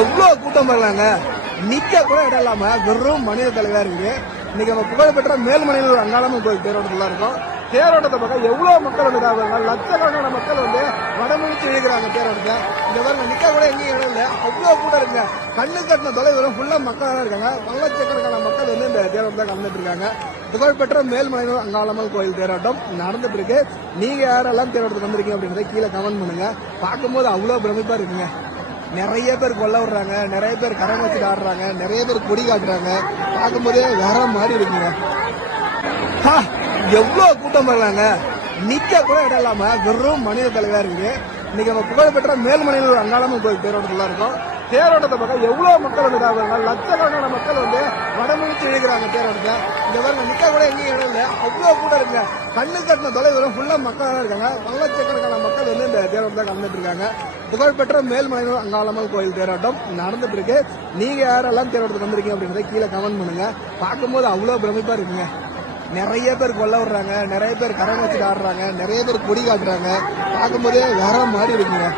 எவ்வளவு கூட்டம் வரலாங்க. நிக்க கூட இடம் இல்லாம வெறும் மனித தலைவா இருக்குது. இன்னைக்கு நம்ம புகழ்பெற்ற மேல்மலையில் அங்காளம்மன் கோயில் தேரோட்டத்துல இருக்கோம். தேரோட்டத்தை பார்க்க எவ்வளவு மக்கள் வந்து லட்சக்கணக்கான மக்கள் வந்து வடமுடிச்சு இழுக்கிறாங்க தேரோட்டத்தை. இந்த மாதிரி நிக்க கூட எங்கேயும் இடம் இல்லை, அவ்வளவு கூட்டம் இருக்குங்க. கண்ணு கட்டின தொலைவில் ஃபுல்லா மக்கள் தான் இருக்காங்க. லட்சக்கணக்கான மக்கள் வந்து இந்த தேரோட்டத்தை கலந்துட்டு இருக்காங்க. புகழ்பெற்ற மேல்மலையில் அங்காளம்மன் கோயில் தேரோட்டம் நடந்துட்டு இருக்கு. நீங்க யாரெல்லாம் தேரோட்டத்துக்கு வந்திருக்கீங்க அப்படின்றத கீழே கமெண்ட் பண்ணுங்க. பார்க்கும்போது அவ்வளவு பிரமிப்பா இருக்குங்க. நிறைய பேர் கொல்ல விடுறாங்க, நிறைய பேர் கரம் வச்சுட்டு ஆடுறாங்க, நிறைய பேர் கொடி காட்டுறாங்க. பார்க்கும்போதே வேற மாதிரி இருக்குங்க. எவ்வளவு கூட்டம் வரலாங்க. நிக்க கூட இடம் இல்லாம வெறும் மனித தலைவா இருக்குது. இன்னைக்கு நம்ம புகழ்பெற்ற மேல்மலையில் அங்காளம்மன் கோயில் தேரோட்டத்துல இருக்கோம். தேரோட்டத்தை பார்க்க எவ்வளவு மக்கள் வந்து லட்சக்கணக்கான மக்கள் வந்து வடமுடிச்சு இழுக்கிறாங்க தேரோட்டத்தை. இந்த மாதிரி நிக்க கூட எங்கேயும் இடம் இல்லை, அவ்வளவு கூட்டம் இருக்குங்க. கண்ணு கட்டின தொலைவில் ஃபுல்லா மக்கள் தான் இருக்காங்க. லட்சக்கணக்கான மக்கள் வந்து இந்த தேரோட்டத்தை கலந்துட்டு இருக்காங்க. புகழ்பெற்ற மேல்மலையில் அங்காளம்மன் கோயில் தேரோட்டம் நடந்துட்டு இருக்கு. நீங்க யாரெல்லாம் தேரோட்டத்துக்கு வந்திருக்கீங்க அப்படின்றத கீழே கமெண்ட் பண்ணுங்க. பார்க்கும்போது அவ்வளவு பிரமிப்பா இருக்குங்க. நிறைய பேர் கொல்ல விடுறாங்க, நிறைய பேர் கரம் வச்சுட்டு ஆடுறாங்க, நிறைய பேர் கொடி காட்டுறாங்க. பார்க்கும்போதே வேற மாதிரி இருக்குங்க.